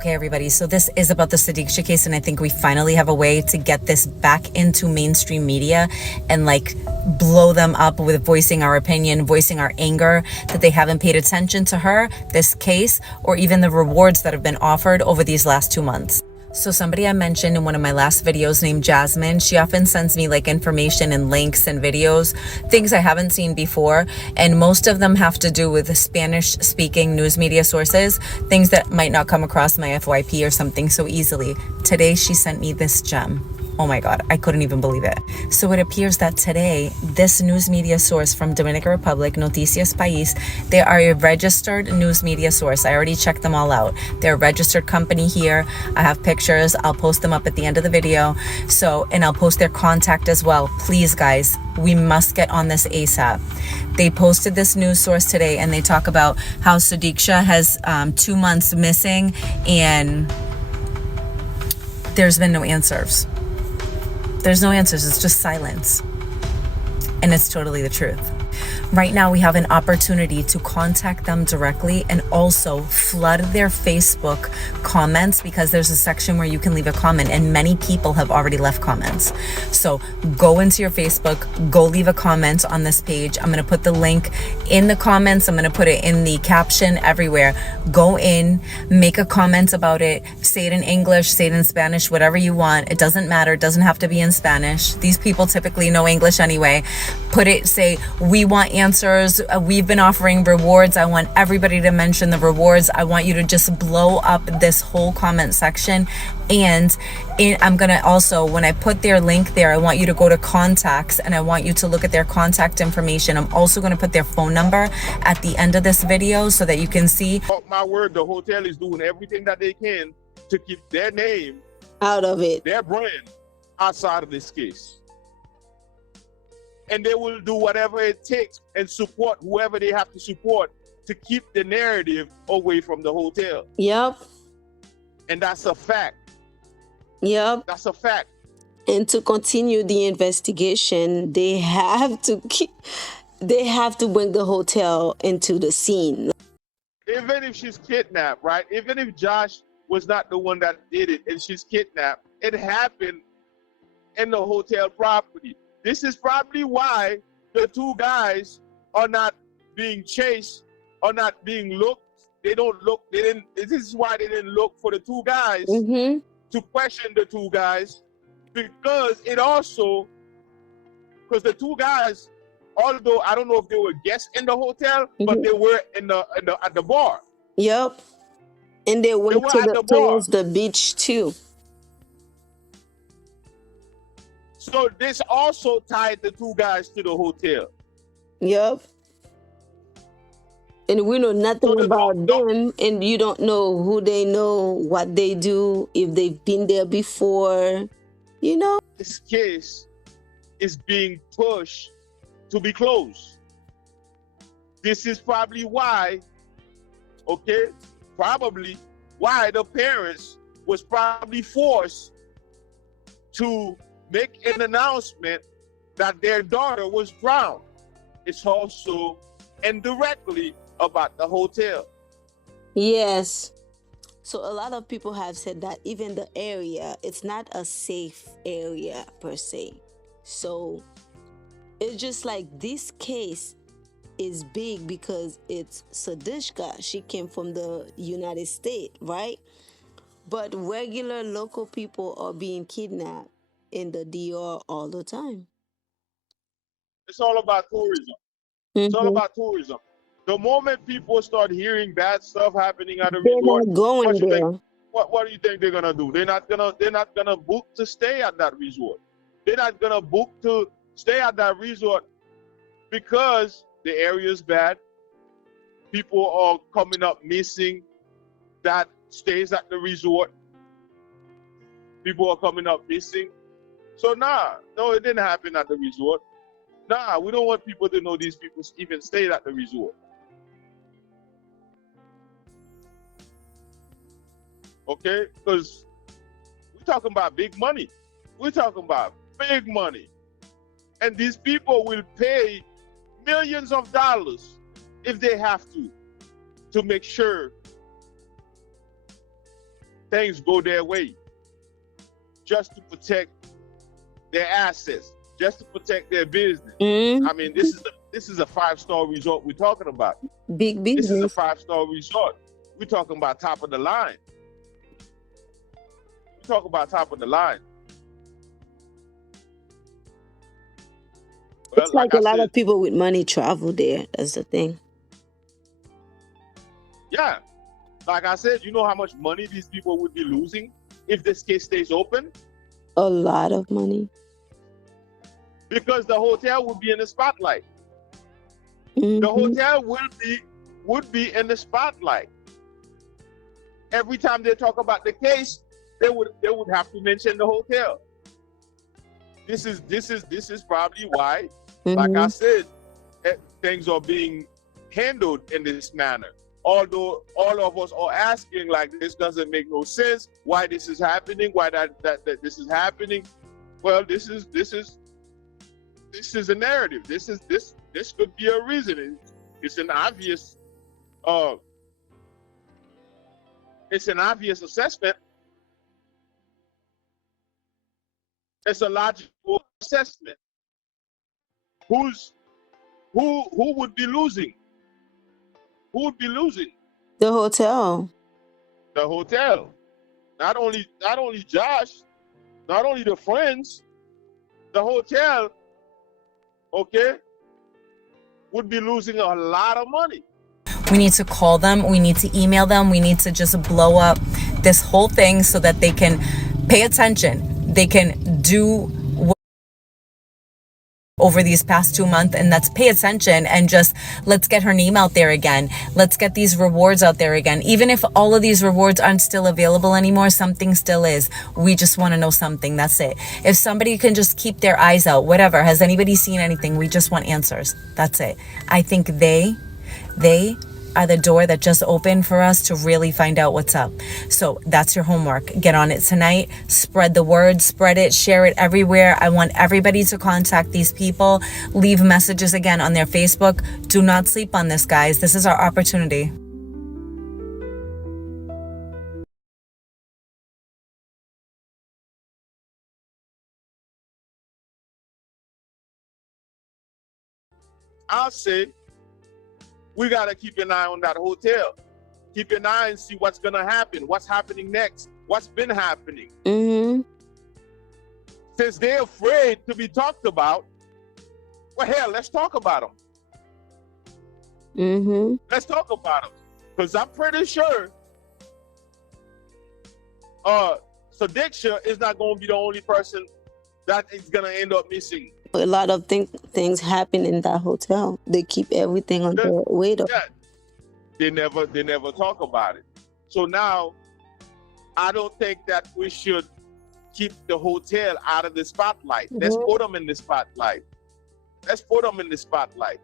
Okay, everybody, so this is about the Sudiksha case, and I think we finally have a way to get this back into mainstream media and like blow them up with voicing our opinion, voicing our anger that they haven't paid attention to her, this case, or even the rewards that have been offered over these last 2 months. So somebody I mentioned in one of my last videos named Jasmine, she often sends me like information and links and videos, things I haven't seen before. And most of them have to do with Spanish speaking news media sources, things that might not come across my FYP or something so easily. Today, she sent me this gem. Oh my God, I couldn't even believe it. So it appears that today, this news media source from Dominican Republic, Noticias País, they are a registered news media source. I already checked them all out. They're a registered company here. I have pictures. I'll post them up at the end of the video. And I'll post their contact as well. Please, guys, we must get on this ASAP. They posted this news source today, and they talk about how Sudiksha has 2 months missing, and there's been no answers. There's no answers. It's just silence. And it's totally the truth. Right now, we have an opportunity to contact them directly and also flood their Facebook comments, because there's a section where you can leave a comment, and many people have already left comments. So go into your Facebook, go leave a comment on this page. I'm going to put the link in the comments. I'm going to put it in the caption everywhere. Go in, make a comment about it. Say it in English, say it in Spanish, whatever you want. It doesn't matter. It doesn't have to be in Spanish. These people typically know English anyway. Put it, say, we want answers. We've been offering rewards. I want everybody to mention the rewards. I want you to just blow up this whole comment section. And I'm going to also, when I put their link there, I want you to go to contacts, and I want you to look at their contact information. I'm also going to put their phone number at the end of this video so that you can see. Oh, my word, the hotel is doing everything that they can to keep their name out of it, their brand outside of this case. And they will do whatever it takes and support whoever they have to support to keep the narrative away from the hotel. Yep. And that's a fact. Yep. That's a fact. And to continue the investigation, they have to bring the hotel into the scene. Even if she's kidnapped, right? Even if Josh was not the one that did it and she's kidnapped, it happened in the hotel property. This is probably why the two guys are not being chased, or not being looked. They don't look. They didn't. This is why they didn't look for the two guys to question the two guys, because the two guys, although I don't know if they were guests in the hotel, but they were at the bar. Yep. And they went towards the beach too. So this also tied the two guys to the hotel. Yep. And we know nothing about them, and you don't know who they know, what they do, if they've been there before, you know. This case is being pushed to be closed. This is probably why, why the parents was probably forced to make an announcement that their daughter was drowned. It's also indirectly about the hotel. Yes. So a lot of people have said that even the area, it's not a safe area per se. So it's just like this case is big because it's Sudiksha. She came from the United States, right? But regular local people are being kidnapped in the DR all the time. It's all about tourism. It's all about tourism. The moment people start hearing bad stuff happening at a resort, what do you think they're gonna do? They're not gonna book to stay at that resort. They're not gonna book to stay at that resort because the area is bad. People are coming up missing that stays at the resort. People are coming up missing. So no, it didn't happen at the resort. We don't want people to know these people even stayed at the resort. Okay? Because we're talking about big money. We're talking about big money. And these people will pay millions of dollars if they have to make sure things go their way just to protect their assets, just to protect their business. I mean, this is a 5-star resort we're talking about. Big business. This is a 5-star resort. We're talking about top of the line. We're talking about top of the line. Well, it's like a lot of people with money travel there. That's the thing. Yeah. Like I said, you know how much money these people would be losing if this case stays open? A lot of money. Because the hotel would be in the spotlight. The hotel would be in the spotlight. Every time they talk about the case, they would have to mention the hotel. This is probably why, like I said, things are being handled in this manner. Although all of us are asking, like, this doesn't make no sense. Why this is happening? Why that this is happening? Well, this is a narrative. This could be a reason. It's an obvious assessment. It's a logical assessment. Who would be losing? Who would be losing? The hotel. The hotel. Not only Josh, not only the friends, the hotel, okay, would be losing a lot of money. We need to call them. We need to email them. We need to just blow up this whole thing so that they can pay attention. They can do what over these past 2 months, and that's pay attention and just let's get her name out there again. Let's get these rewards out there again. Even if all of these rewards aren't still available anymore, something still is. We just want to know something. That's it. If somebody can just keep their eyes out, whatever. Has anybody seen anything? We just want answers. That's it. I think they are the door that just opened for us to really find out what's up. So that's your homework. Get on it tonight. Spread the word, spread it, share it everywhere. I want everybody to contact these people. Leave messages again on their Facebook. Do not sleep on this, guys. This is our opportunity. I'll say we got to keep an eye on that hotel. Keep an eye and see what's going to happen. What's happening next? What's been happening? Since they're afraid to be talked about, well, hell, let's talk about them. Let's talk about them. Because I'm pretty sure Sudiksha is not going to be the only person that is going to end up missing. A lot of things happen in that hotel. They keep everything on their radar. Yeah. They never talk about it. So now, I don't think that we should keep the hotel out of the spotlight. Let's put them in the spotlight. Let's put them in the spotlight.